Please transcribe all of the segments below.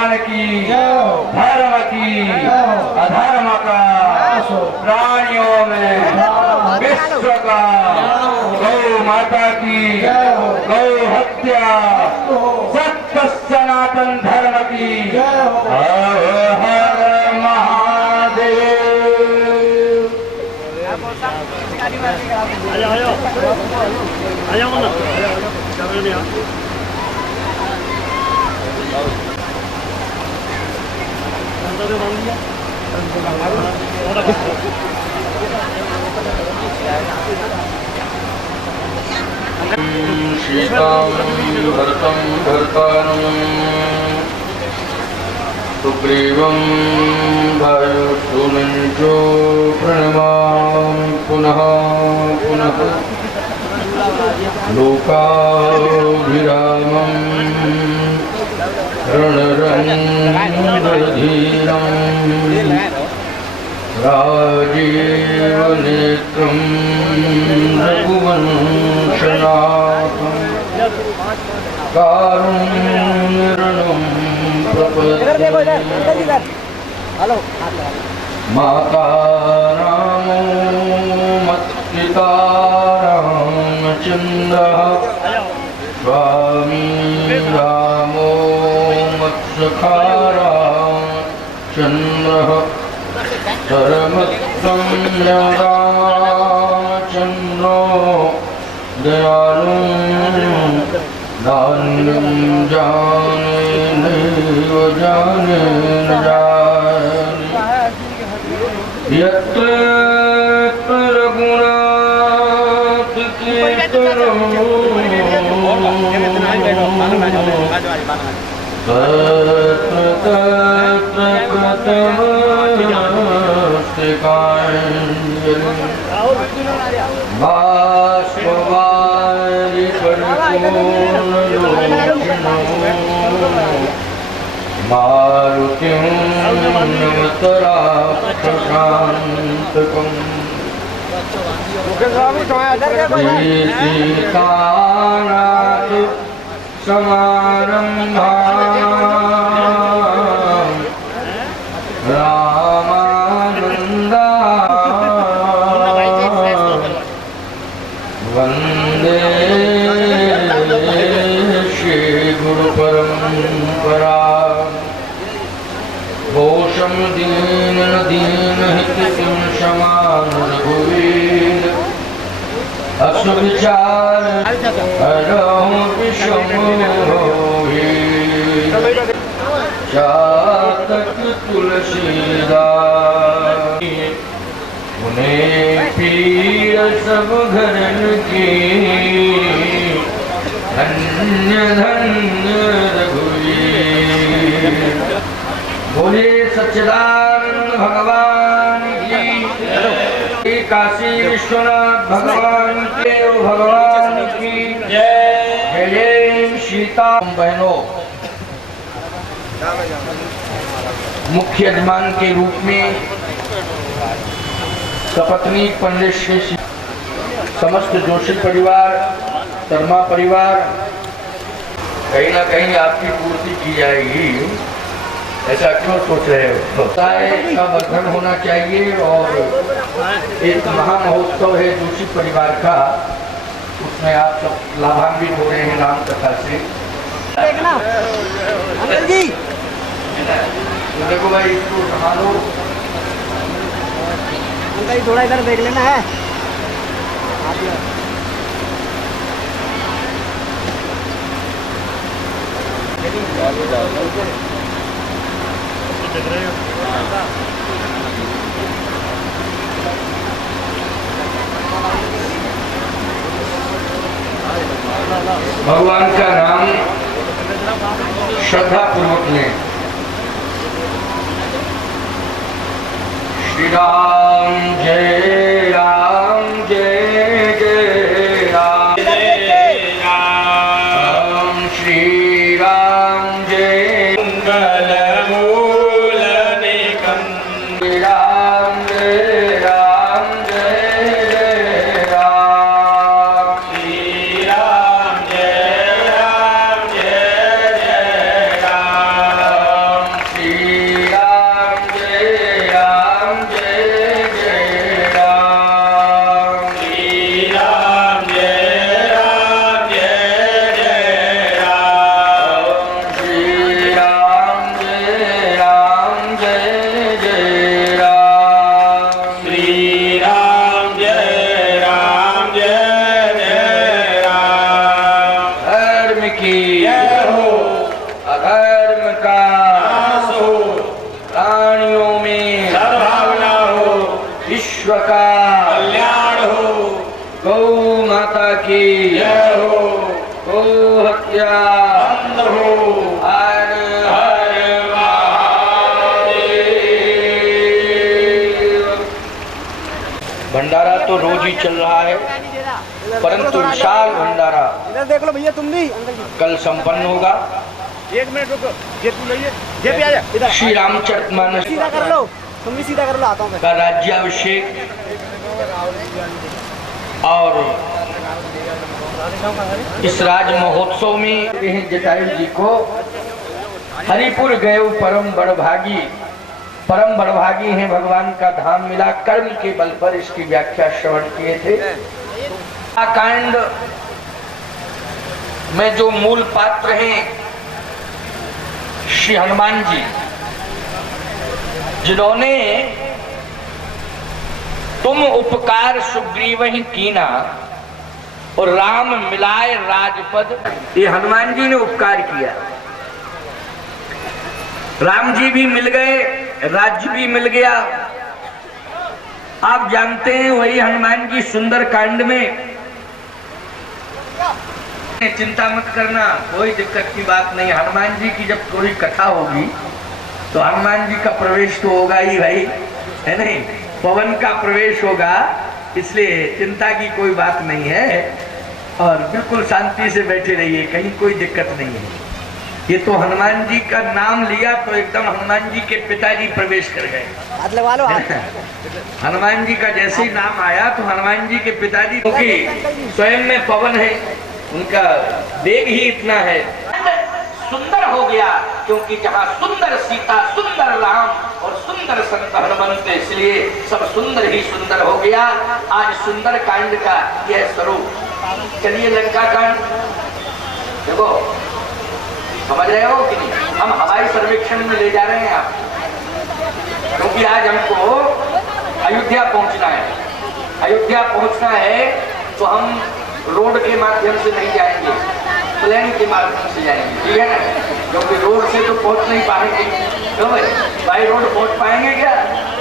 भगवान की धर्म की अधर्म का प्राणियों में विश्व का गौ माता की गौ हत्या सत्य सनातन धर्म की हर हर महादेव। शीतं भरतं भर्तारं सुग्रीवं वायुसूनञ्चो प्रणमामि पुनः पुनः लोकाभिरामं रणरङ्गधीरं राजीवनेत्रं रघुवंशनाथं कारुण्यरणं प्रपद्ये माता रामो मत्पिता रामचन्द्रः स्वामी रामो मत्सखा रामचन्द्रः धर्मत्वं रामचन्द्रो दयालु दान्यं जाने नैव जाने न जाने यत्र रघुनाथ कीर्तनं तत्र कृतमस्ति काञ्जलिं बाष्पवारि परिपूर्णलोचनो मारुतिं नमत राक्षसान्तकम् सीतानाथ समारम्भाम् रामानन्दा वन्दे श्रीगुरुपरम्परा घोषं दीनहितं शमानरघुवीर अश्वविचार चातक तुलसीदास उन्हें पीर सब घरन की धन्य धन्य रघुवीर। बोले सच्चिदानंद भगवान की काशी विश्वनाथ भगवान के भगवान की जय जय सीता। बहनों, मुख्य यजमान के रूप में सपत्नी पंडित श्री समस्त जोशी परिवार शर्मा परिवार कहीं ना कहीं आपकी पूर्ति की जाएगी। ऐसा क्यों सोच रहे हो? समुदाय का वर्धन होना चाहिए और एक महामहोत्सव है जोशी परिवार का, उसमें आप सब लाभान्वित हो रहे हैं राम कथा से। देखना अंकल जी, देखो भाई, इसको संभालो। अंकल जी थोड़ा इधर देख लेना है। भगवान का नाम श्रद्धा पूर्वक लें। श्री राम जय राम जय जय राम जय राम श्री राम जय मंगल मूल निकम राम जय राम जय जय राम श्री राम जय राम जय जय राम का नाश हो, प्राणियों में सद्भावना हो, विश्व का कल्याण हो, गौ माता की जय हो, गौ हत्या बंद हो। हर हर महादेव। भंडारा तो रोज ही चल रहा है, परंतु विशाल भंडारा इधर देख लो भैया, तुम भी अंकल जी। कल संपन्न होगा। 1 मिनट रुको, ये तू लइए, ये भी आ जा इधर। श्री रामचरितमानस सीधा कर लो, तुम भी सीधा कर लो, आता हूँ मैं। का राज्याभिषेक और इस राज महोत्सव में जटायु जी को हरिपुर गए परम बड़भागी हैं, भगवान का धाम मिला। कर्म के बल पर इसकी व्याख्या श्रवण किए थे। कांड में जो मूल पात्र हैं श्री हनुमान जी, जिन्होंने तुम उपकार सुग्रीव ही कीना और राम मिलाए राजपद। ये हनुमान जी ने उपकार किया, राम जी भी मिल गए, राज्य भी मिल गया। आप जानते हैं वही हनुमान जी सुंदर कांड में, चिंता मत करना, कोई दिक्कत की बात नहीं। हनुमान जी की जब थोड़ी कथा होगी तो हनुमान जी का प्रवेश तो होगा ही भाई, है नहीं, पवन का प्रवेश होगा, इसलिए चिंता की कोई बात नहीं है। और बिल्कुल शांति से बैठे रहिए, कहीं कोई दिक्कत नहीं है। ये तो हनुमान जी का नाम लिया तो एकदम हनुमान जी के पिताजी प्रवेश कर गए। हाथ लगवा लो, हाथ। हनुमान जी का जैसे ही नाम आया तो हनुमान जी के पिताजी, क्योंकि स्वयं में पवन है, उनका वेग ही इतना है। सुंदर हो गया, क्योंकि जहाँ सुंदर सीता, सुंदर राम और सुंदर संत हनुमंत, इसलिए सब सुंदर ही सुंदर हो गया। आज सुंदर कांड का यह स्वरूप। चलिए लंका कांड देखो, समझ रहे हो कि नहीं? हम हवाई सर्वेक्षण में ले जा रहे हैं आप, क्योंकि आज हमको अयोध्या पहुंचना है। अयोध्या पहुंचना है तो हम रोड के माध्यम से नहीं जाएंगे, प्लेन के माध्यम से जाएंगे, ठीक है ना? क्योंकि रोड से तो पहुंच नहीं पाएंगे, क्यों भाई? बाई रोड पहुंच पाएंगे क्या?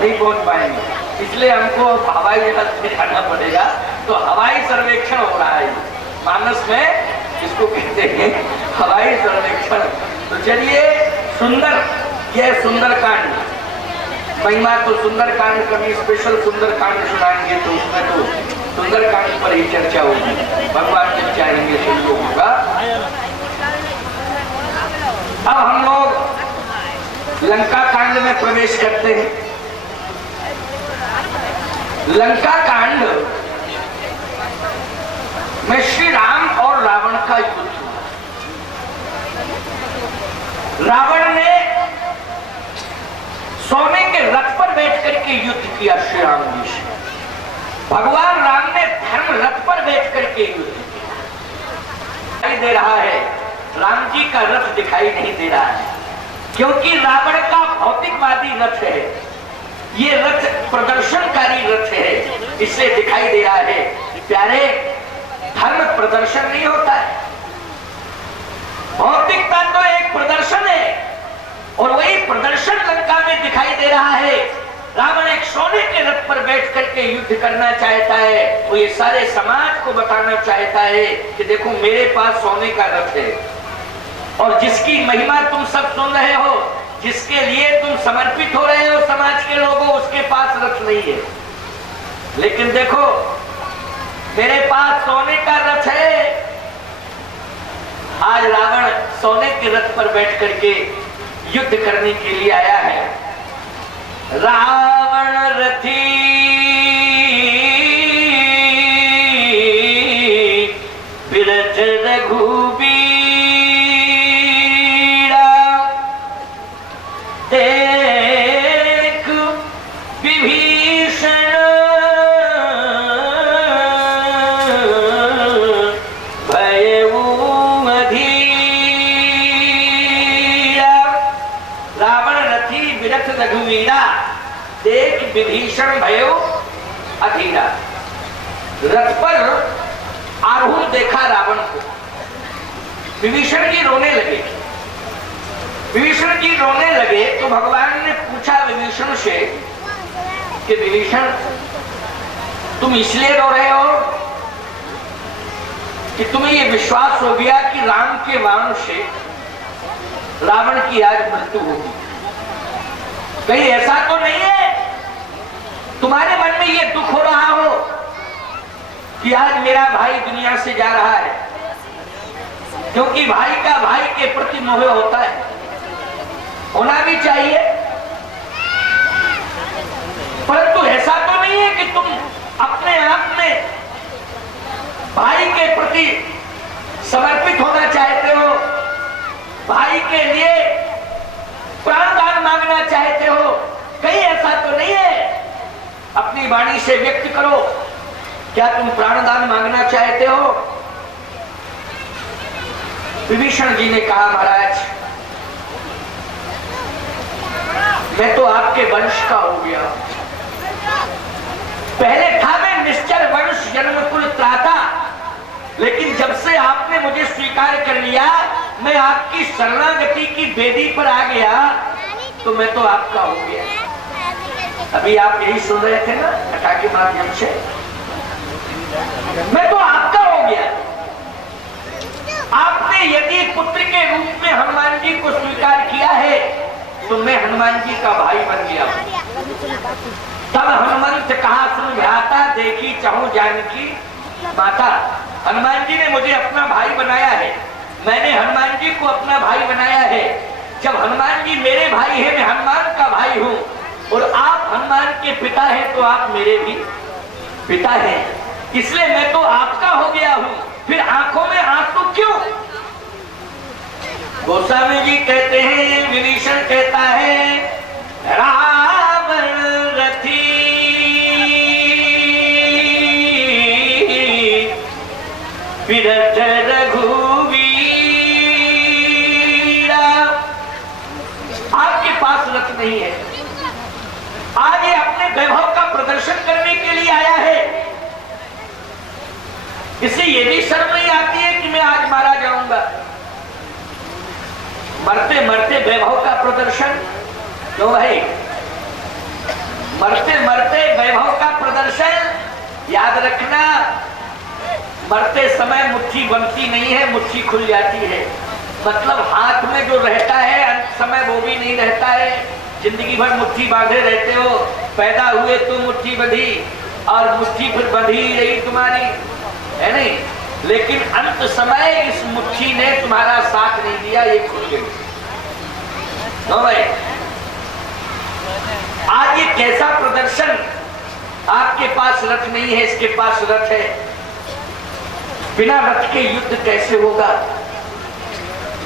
नहीं पहुंच पाएंगे, इसलिए हमको हवाई जहाज से जाना पड़ेगा। तो हवाई सर्वेक्षण हो रहा है मानस में, इसको कहते हैं हवाई सर्वेक्षण। तो चलिए सुंदर, यह सुंदर कांड महिमा, तो सुंदर कांड कभी स्पेशल सुंदर कांड सुनाएंगे तो उसमें तो सुंदर कांड पर ही चर्चा होगी। भगवान जब चाहेंगे तो जो होगा। अब हम लोग लंका कांड में प्रवेश करते हैं। लंका कांड में श्री राम और रावण का युद्ध हुआ। रावण ने सोने के रथ पर बैठ करके युद्ध किया श्री राम जी से। भगवान राम ने धर्म रथ पर बैठ करके युद्ध किया। दिखाई दे रहा है, राम जी का रथ दिखाई नहीं दे रहा है, क्योंकि रावण का भौतिकवादी रथ है, ये रथ प्रदर्शनकारी रथ है, इसलिए दिखाई दे रहा है। प्यारे, धर्म प्रदर्शन नहीं होता है, भौतिकता तो एक प्रदर्शन है, और वही प्रदर्शन लंका में दिखाई दे रहा है। रावण एक सोने के रथ पर बैठ करके युद्ध करना चाहता है, वो ये सारे समाज को बताना चाहता है कि देखो मेरे पास सोने का रथ है, और जिसकी महिमा तुम सब सुन रहे हो, जिसके लिए तुम समर्पित हो रहे हो समाज के लोगों, उसके पास रथ नहीं है, लेकिन देखो मेरे पास सोने का रथ है। आज रावण सोने के रथ पर बैठ करके युद्ध करने के लिए आया है। रावण रथी बिरथ रघुबीरा, देख विभीषण भयउ अधीरा। रावण रथी बिरथ रघुवीरा, देख विभीषण भयो अधीरा। रथ पर आरूढ़ देखा रावण को, विभीषण जी रोने लगे। विभीषण जी रोने लगे तो भगवान ने पूछा विभीषण से कि विभीषण तुम इसलिए रो रहे हो कि तुम्हें ये विश्वास हो गया कि राम के बाण से रावण की आज मृत्यु होगी। कहीं ऐसा तो नहीं है तुम्हारे मन में ये दुख हो रहा हो कि आज मेरा भाई दुनिया से जा रहा है, क्योंकि भाई का भाई के प्रति मोह होता है, होना भी चाहिए। परंतु ऐसा तो नहीं है कि तुम अपने आप में भाई के प्रति समर्पित होना चाहते हो, भाई के लिए प्राणदान मांगना चाहते हो। कहीं ऐसा तो नहीं है? अपनी वाणी से व्यक्त करो, क्या तुम प्राणदान मांगना चाहते हो? विभीषण जी ने कहा महाराज मैं तो आपके वंश का हो गया, पहले था मैं निश्चर वंश जन्म कुल त्राता, लेकिन जब से आपने मुझे स्वीकार कर लिया, मैं आपकी शरणागति की वेदी पर आ गया, तो मैं तो आपका हो गया। अभी आप यही सुन रहे थे ना कथा के माध्यम से, मैं तो आपका हो गया। आपने यदि पुत्र के रूप में हनुमान जी को स्वीकार किया है, तो मैं हनुमान जी का भाई बन गया। तब हनुमंत कहा सुन भ्राता देखी चाहूं जानकी माता। हनुमान जी ने मुझे अपना भाई बनाया है, मैंने हनुमान जी को अपना भाई बनाया है। जब हनुमान जी मेरे भाई हैं, मैं हनुमान का भाई हूँ, और आप हनुमान के पिता हैं तो आप मेरे भी पिता हैं, इसलिए मैं तो आपका हो गया हूँ। फिर आंखों में आंसू क्यों? गोस्वामी जी कहते हैं, विभीषण कहता है रावण रथी विरथ रघुवीरा। आपके पास रथ नहीं है, आज ये अपने वैभव का प्रदर्शन करने के लिए आया है, इसे ये भी शर्म नहीं आती है कि मैं आज मारा जाऊंगा। मरते मरते वैभव का प्रदर्शन क्यों भाई? मरते मरते वैभव का प्रदर्शन याद रखना, मरते समय मुट्ठी बनती नहीं है, मुट्ठी खुल जाती है। मतलब हाथ में जो रहता है अंत समय वो भी नहीं रहता है। जिंदगी भर मुट्ठी बांधे रहते हो, पैदा हुए तो मुट्ठी बंधी और मुट्ठी फिर बंधी रही तुम्हारी, है नहीं, लेकिन अंत समय इस मुट्ठी ने तुम्हारा साथ नहीं दिया, ये खुल गई। तो भाई आज ये कैसा प्रदर्शन, आपके पास रथ नहीं है, इसके पास रथ है। बिना रथ के युद्ध कैसे होगा?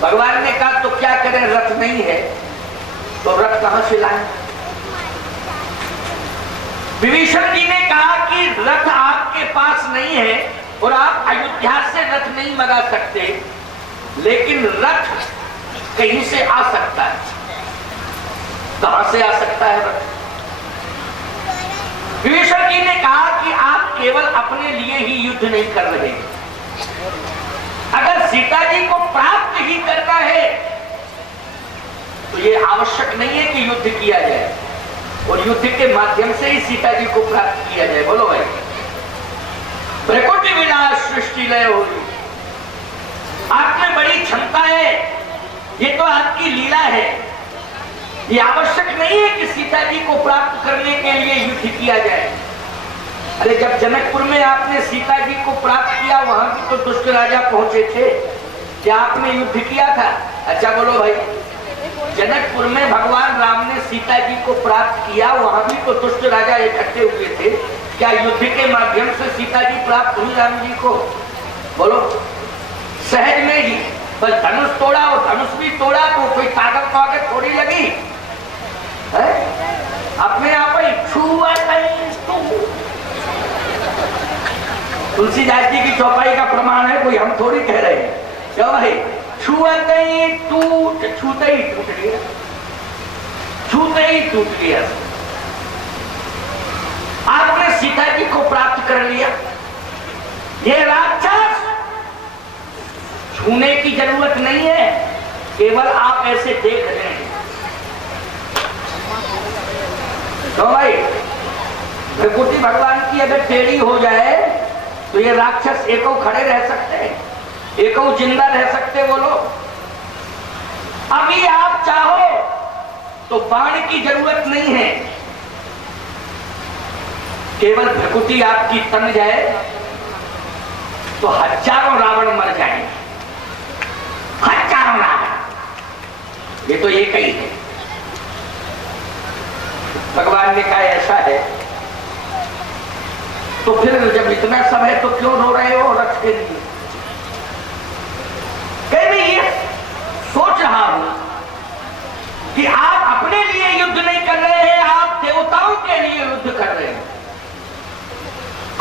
भगवान ने कहा तो क्या करें, रथ नहीं है तो रथ कहां से लाएं? विभीषण जी ने कहा कि रथ आपके पास नहीं है और आप अयोध्या से रथ नहीं मंगा सकते, लेकिन रथ कहीं से आ सकता है। कहां से आ सकता है रथ? विभीषण जी ने कहा कि आप केवल अपने लिए ही युद्ध नहीं कर रहे, अगर सीता जी को प्राप्त ही करना है तो ये आवश्यक नहीं है कि युद्ध किया जाए, और युद्ध के माध्यम से ही सीता जी को प्राप्त किया जाए। बोलो भाई, प्रकृति विनाश सृष्टि लय होगी। आप में बड़ी क्षमता है, ये तो आपकी लीला है। ये आवश्यक नहीं है कि सीता जी को प्राप्त करने के लिए युद्ध किया जाए। अरे जब जनकपुर में आपने सीता जी को प्राप्त किया, वहां भी तो दुष्ट राजा पहुंचे थे, क्या आपने युद्ध किया था? अच्छा बोलो भाई, जनकपुर में भगवान राम ने सीता जी को प्राप्त किया, वहां भी तो दुष्ट राजा इकट्ठे हुए थे, क्या युद्ध के माध्यम से सीता जी प्राप्त हुई राम जी को? बोलो, सहज में ही बस धनुष तोड़ा, और धनुष भी तोड़ा तो कोई ताकत थोड़ी लगी है? अपने आप ही छुआ नहीं। तुलसीदास जी की चौपाई का प्रमाण है, कोई हम थोड़ी कह रहे हैं। क्यों भाई? छूते ही टूट गया, छूते ही टूट गया। आपने सीता जी को प्राप्त कर लिया, ये राक्षस छूने की जरूरत नहीं है, केवल आप ऐसे देख रहे हैं। तो भाई भृकुटी भगवान की अगर टेढ़ी हो जाए तो ये राक्षस एको खड़े रह सकते हैं, एको जिंदा रह सकते वो लोग। अभी आप चाहो तो बाण की जरूरत नहीं है, केवल भृकुटी आपकी तन जाए तो हजारों रावण मर जाएंगे, हजारों रावण। ये तो एक ही है। भगवान ने कहा ऐसा है तो फिर जब इतना सब है तो क्यों रो रहे हो रथ के लिए? कहीं मैं ये सोच रहा हूं कि आप अपने लिए युद्ध नहीं कर रहे हैं, आप देवताओं के लिए युद्ध कर रहे हैं,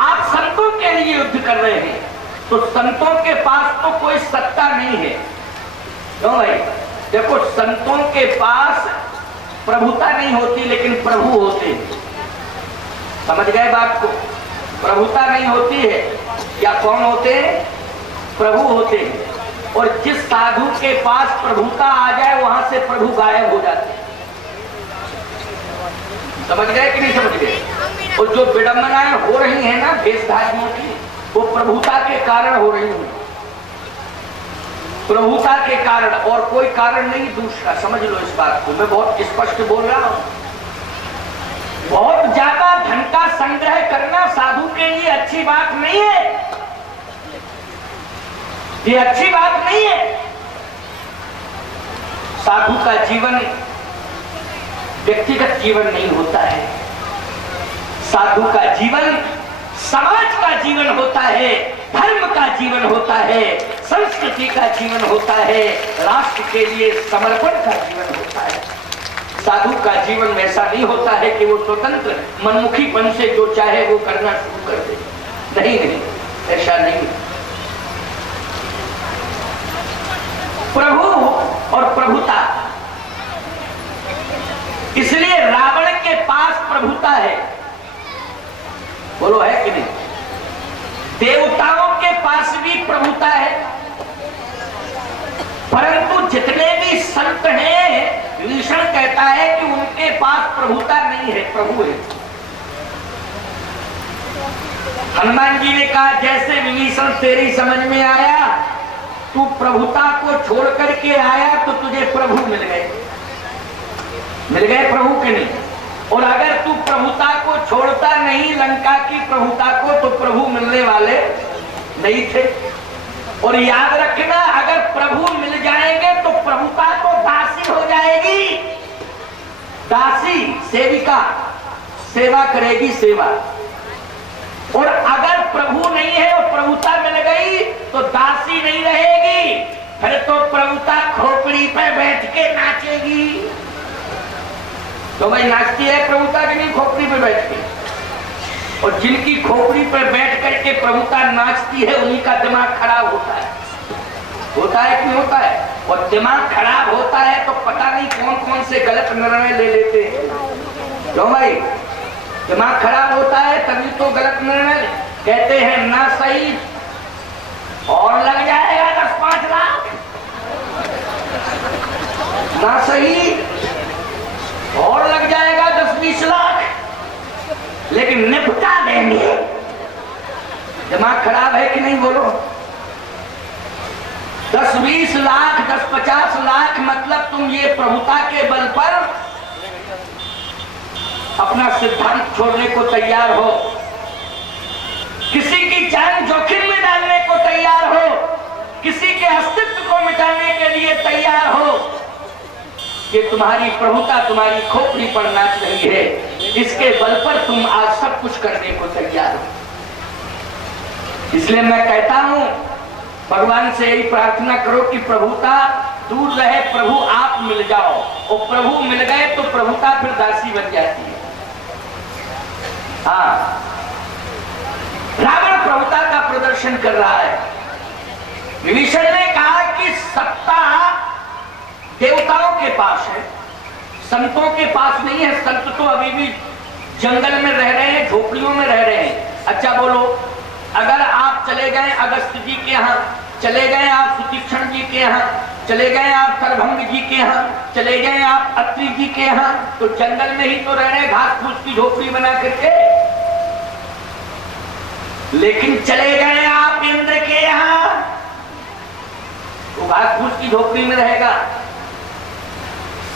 आप संतों के लिए युद्ध कर रहे हैं। तो संतों के पास तो कोई सत्ता नहीं है। क्यों भाई? देखो, संतों के पास प्रभुता नहीं होती लेकिन प्रभु होते हैं। समझ गए बात को? प्रभुता नहीं होती है, या कौन होते हैं? प्रभु होते हैं। और जिस साधु के पास प्रभुता आ जाए वहां से प्रभु गायब हो जाते हैं। समझ गए कि नहीं समझ गए? और जो विडंबनाएं हो रही हैं ना भेषधारियों की, वो प्रभुता के कारण हो रही हैं, प्रभुता के कारण, और कोई कारण नहीं दूसरा। समझ लो इस बात को, मैं बहुत स्पष्ट बोल रहा हूं। बहुत ज्यादा धन का संग्रह करना साधु के लिए अच्छी बात नहीं है, ये अच्छी बात नहीं है। साधु का जीवन व्यक्तिगत जीवन नहीं होता है, साधु का जीवन समाज का जीवन होता है, धर्म का जीवन होता है, संस्कृति का जीवन होता है, राष्ट्र के लिए समर्पण का जीवन होता है। साधु का जीवन वैसा नहीं होता है कि वो स्वतंत्र मनमुखीपन से जो चाहे वो करना शुरू कर दे। नहीं नहीं, ऐसा नहीं। प्रभु और प्रभुता, इसलिए रावण के पास प्रभुता है, बोलो है कि नहीं? देवताओं के पास भी प्रभुता है, परंतु जितने भी संत हैं, विभीषण कहता है कि उनके पास प्रभुता नहीं है, प्रभु है। हनुमान जी ने कहा जैसे विभीषण तेरी समझ में आया, तू प्रभुता को छोड़ करके आया तो तुझे प्रभु मिल गए प्रभु के नहीं। और अगर तू प्रभुता को छोड़ता नहीं, लंका की प्रभुता को, तो प्रभु मिलने वाले नहीं थे। और याद रखना, अगर प्रभु मिल जाएंगे तो प्रभुता तो दासी हो जाएगी, दासी सेविका, सेवा करेगी सेवा। और अगर प्रभु नहीं है और प्रभुता मिल गई तो दासी नहीं रहेगी, फिर तो प्रभुता खोपड़ी पे बैठ के नाचेगी। तो भाई नाचती है प्रभुता की नहीं खोपड़ी पे बैठ के? और जिनकी खोपड़ी पे बैठ करके प्रभुता नाचती है उन्हीं का दिमाग खराब होता है कि नहीं होता है? और दिमाग खराब होता है तो पता नहीं कौन कौन से गलत निर्णय ले लेते हैं। क्यों भाई? दिमाग खराब होता है तभी तो गलत निर्णय कहते हैं। ना सही और लग जाएगा 10-5 लाख, ना सही और लग जाएगा 10-20 लाख, लेकिन निपटा देंगे। दिमाग खराब है कि नहीं बोलो? 10-20 लाख, 10-50 लाख, मतलब तुम ये प्रभुता के बल पर अपना सिद्धांत छोड़ने को तैयार हो, किसी की जान जोखिम में डालने को तैयार हो, किसी के अस्तित्व को मिटाने के लिए तैयार हो कि तुम्हारी प्रभुता तुम्हारी खोपड़ी पर नाच रही है, इसके बल पर तुम आज सब कुछ करने को तैयार हो। इसलिए मैं कहता हूं, भगवान से यही प्रार्थना करो कि प्रभुता दूर रहे, प्रभु आप मिल जाओ। और प्रभु मिल गए तो प्रभुता फिर दासी बन जाती है। हाँ, रावण प्रभुता का प्रदर्शन कर रहा है। विभीषण ने कहा कि सत्ता देवताओं के पास है, संतों के पास नहीं है। संत तो अभी भी जंगल में रह रहे हैं, झोपड़ियों में रह रहे हैं। अच्छा बोलो, अगर आप चले गए अगस्त जी के यहाँ, चले गए आप सुतीक्षण जी के यहाँ, चले गए आप सरभंग जी के यहाँ, चले गए आप अत्रि जी के यहाँ, तो जंगल में ही तो रह रहे, घास फूस की झोपड़ी बना करके। लेकिन चले गए आप इंद्र के यहाँ, तो घास फूस की झोपड़ी में रहेगा।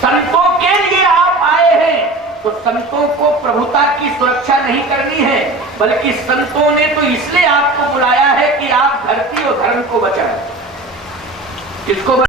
संतों के लिए आप आए हैं, तो संतों को प्रभुता की सुरक्षा नहीं करनी है, बल्कि संतों ने तो इसलिए आपको बुलाया है कि आप धरती और धर्म को बचाएं। किसको